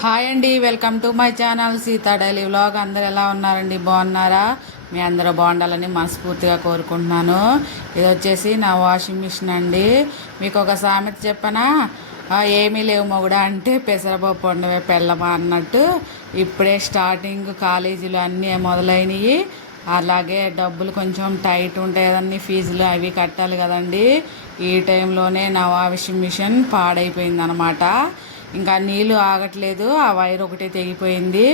Hi అండి, welcome to my channel Sita daily vlog. అందరు ఎలా ఉన్నారండి? బాగున్నారా? మీ అందరూ బాగుండాలని మనస్ఫూర్తిగా కోరుకుంటున్నాను. ఇది వచ్చేసి నా వాషింగ్ మిషన్ అండి. మీకు ఒక సామెత చెప్పనా? ఏమీ లేవు మొగుడా అంటే పెసరపప్పు ఉండవే పెళ్ళమా అన్నట్టు. ఇప్పుడే స్టార్టింగ్ కాలేజీలు అన్నీ మొదలైనవి. అలాగే డబ్బులు కొంచెం టైట్ ఉంటాయి కదండి, ఫీజులు అవి కట్టాలి కదండి. ఈ టైంలోనే నా వాషింగ్ మిషన్ పాడైపోయింది అనమాట. ఇంకా నీళ్ళు ఆగట్లేదు, ఆ వైర్ ఒకటే తెగిపోయింది.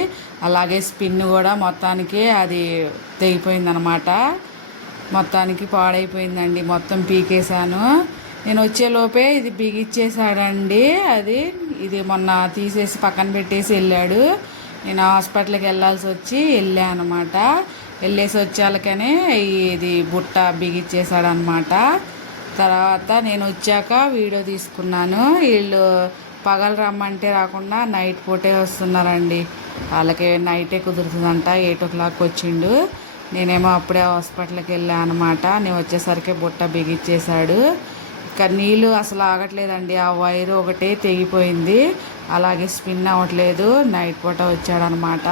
అలాగే స్పిన్ కూడా మొత్తానికి అది తెగిపోయింది అనమాట. మొత్తానికి పాడైపోయిందండి, మొత్తం పీకేశాను. నేను వచ్చేలోపే ఇది బిగిచ్చేసాడండి. ఇది మొన్న తీసేసి పక్కన పెట్టేసి వెళ్ళాడు. నేను హాస్పిటల్కి వెళ్ళాల్సి వచ్చి వెళ్ళాను అనమాట. వెళ్ళేసి వచ్చేళ్ళకనే ఇది బుట్ట బిగిచ్చేసాడనమాట. తర్వాత నేను వచ్చాక వీడియో తీసుకున్నాను. వీళ్ళు పగలు రమ్మంటే రాకుండా నైట్ పూటే వస్తున్నారండి. వాళ్ళకి నైటే కుదురుతుందంట. 8 o'clock వచ్చిండు. నేనేమో అప్పుడే హాస్పిటల్కి వెళ్ళాను అనమాట. నేను వచ్చేసరికి బుట్ట బిగిచ్చేశాడు. ఇక్కడ నీళ్ళు అసలు ఆగట్లేదండి. ఆ వైరు ఒకటే తెగిపోయింది, అలాగే స్పిన్ అవ్వట్లేదు. నైట్ పూట వచ్చాడనమాట.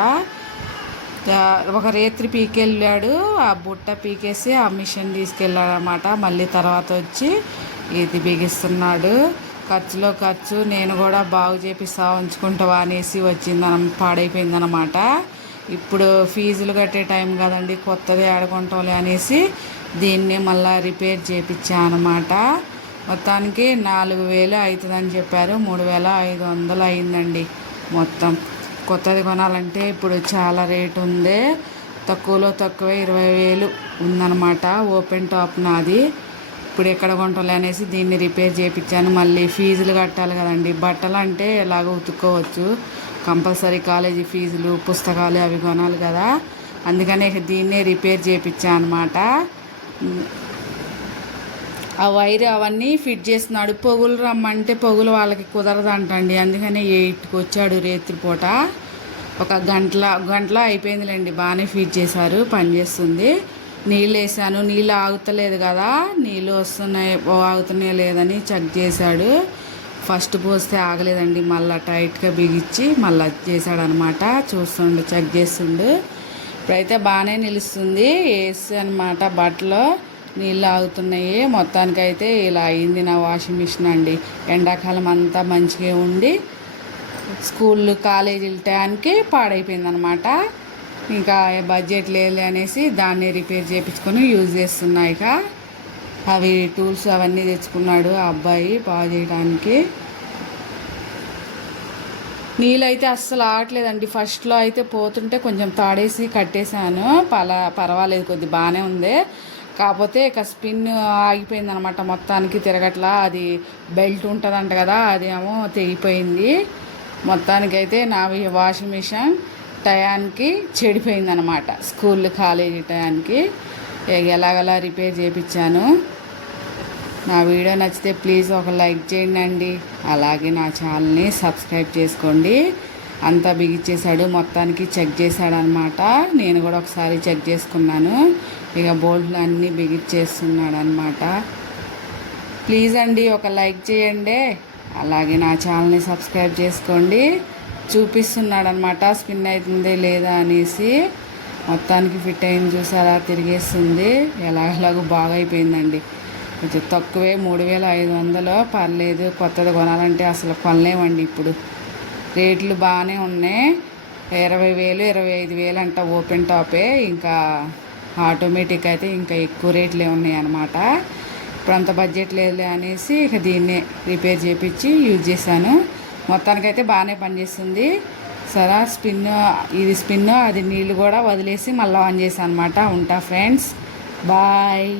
ఒక రేత్రి పీకెళ్ళాడు. ఆ బుట్ట పీకేసి ఆ మిషన్ తీసుకెళ్ళాడు అనమాట. మళ్ళీ తర్వాత వచ్చి ఇది బిగిస్తున్నాడు. ఖర్చులో ఖర్చు. నేను కూడా బాగు చేపిస్తా ఉంచుకుంటావా అనేసి పాడైపోయిందనమాట. ఇప్పుడు ఫీజులు కట్టే టైం కదండి, కొత్తది ఆడుకుంటాంలే అనేసి దీన్ని మళ్ళీ రిపేర్ చేయించాను అనమాట. మొత్తానికి 4,000 అవుతుందని చెప్పారు. 3,500 అయిందండి మొత్తం. కొత్తది కొనాలంటే ఇప్పుడు చాలా రేటు ఉంది. తక్కువలో తక్కువ 20,000 ఉందన్నమాట. ఓపెన్ టాప్ నాది. ఇప్పుడు ఎక్కడ కొంటాలి అనేసి దీన్ని రిపేర్ చేయించాను. మళ్ళీ ఫీజులు కట్టాలి కదండి. బట్టలు అంటే ఎలాగో ఉతుక్కోవచ్చు, కంపల్సరీ కాలేజీ ఫీజులు పుస్తకాలు అవి కొనాలి కదా. అందుకనే దీన్నే రిపేర్ చేయించాను అనమాట. ఆ వైర్ అవన్నీ ఫిట్ చేస్తున్నాడు. పొగులు రమ్మంటే పొగులు వాళ్ళకి కుదరదంటండి. అందుకనే 8కి వచ్చాడు రేత్రిపూట. ఒక గంటలో అయిపోయిందిలేండి. బాగానే ఫిట్ చేశారు, పనిచేస్తుంది. నీళ్ళు వేసాను, నీళ్ళు ఆగుతలేదు కదా, నీళ్ళు ఆగుతున్నాయో లేదని చెక్ చేశాడు. ఫస్ట్ పోస్తే ఆగలేదండి, మళ్ళీ టైట్గా బిగించి మళ్ళీ చేశాడు అనమాట. చూస్తుండు, చెక్ చేస్తుండు. ఇప్పుడైతే బాగానే నిలుస్తుంది. వేసి అనమాట బట్టలు నీళ్ళు ఆగుతున్నాయి. మొత్తానికైతే ఇలా అయింది నా వాషింగ్ మిషన్ అండి. ఎండాకాలం అంతా మంచిగా ఉండి స్కూళ్ళు కాలేజీల టైంకి పాడైపోయిందనమాట. ఇంకా బడ్జెట్ లేదు అనేసి దాన్ని రిపేర్ చేయించుకొని యూజ్ చేస్తున్నా. ఇక అవి టూల్స్ అవన్నీ తెచ్చుకున్నాడు ఆ అబ్బాయి బాగు చేయడానికి. నీళ్ళు అయితే అస్సలు ఆగట్లేదండి. ఫస్ట్లో అయితే పోతుంటే కొంచెం తాడేసి కట్టేశాను, పర్వాలేదు, కొద్ది బాగానే ఉంది. కాకపోతే ఇక స్పిన్ ఆగిపోయింది అనమాట. మొత్తానికి తిరగట్లా. అది బెల్ట్ ఉంటుందంట కదా, అది ఏమో తెగిపోయింది. మొత్తానికైతే నా వాషింగ్ మిషన్ టయానికి చెడిపోయిందనమాట. స్కూల్ కాలేజీ టయానికి ఎలాగలా రిపేర్ చేయించాను. నా వీడియో నచ్చితే ప్లీజ్ ఒక లైక్ చేయండి. అలాగే నా ఛానల్ని సబ్స్క్రైబ్ చేసుకోండి. అంతా బిగిచ్చేసాడు, మొత్తానికి చెక్ చేశాడు అనమాట. నేను కూడా ఒకసారి చెక్ చేసుకున్నాను. ఇక బోల్ట్లు అన్నీ బిగిచ్చేస్తున్నాడు అనమాట. ప్లీజ్ అండి ఒక లైక్ చేయండి. అలాగే నా ఛానల్ని సబ్స్క్రైబ్ చేసుకోండి. చూపిస్తున్నాడు అనమాట స్పిన్ అవుతుంది లేదా అనేసి. మొత్తానికి ఫిట్ అయింది, చూసారా, తిరిగేస్తుంది. ఎలాగో బాగా అయిపోయిందండి. కొంచెం తక్కువే, 3,500. పర్లేదు, కొత్తది కొనాలంటే అసలు కొనలేమండి. ఇప్పుడు రేట్లు బాగానే ఉన్నాయి. 20,000 25,000 అంట ఓపెన్ టాపే. ఇంకా ఆటోమేటిక్ అయితే ఇంకా ఎక్కువ రేట్లే ఉన్నాయి అన్నమాట. ఇప్పుడు అంత బడ్జెట్ లేదులే అనేసి ఇక దీన్నే రిపేర్ చేయించి యూజ్ చేశాను. మొత్తానికైతే బాగానే పనిచేస్తుంది. సరే, ఇది స్పిన్, అది నీళ్ళు కూడా వదిలేసి మళ్ళీ ఆన్ చేశాను అనమాట. ఉంటా ఫ్రెండ్స్, బాయ్.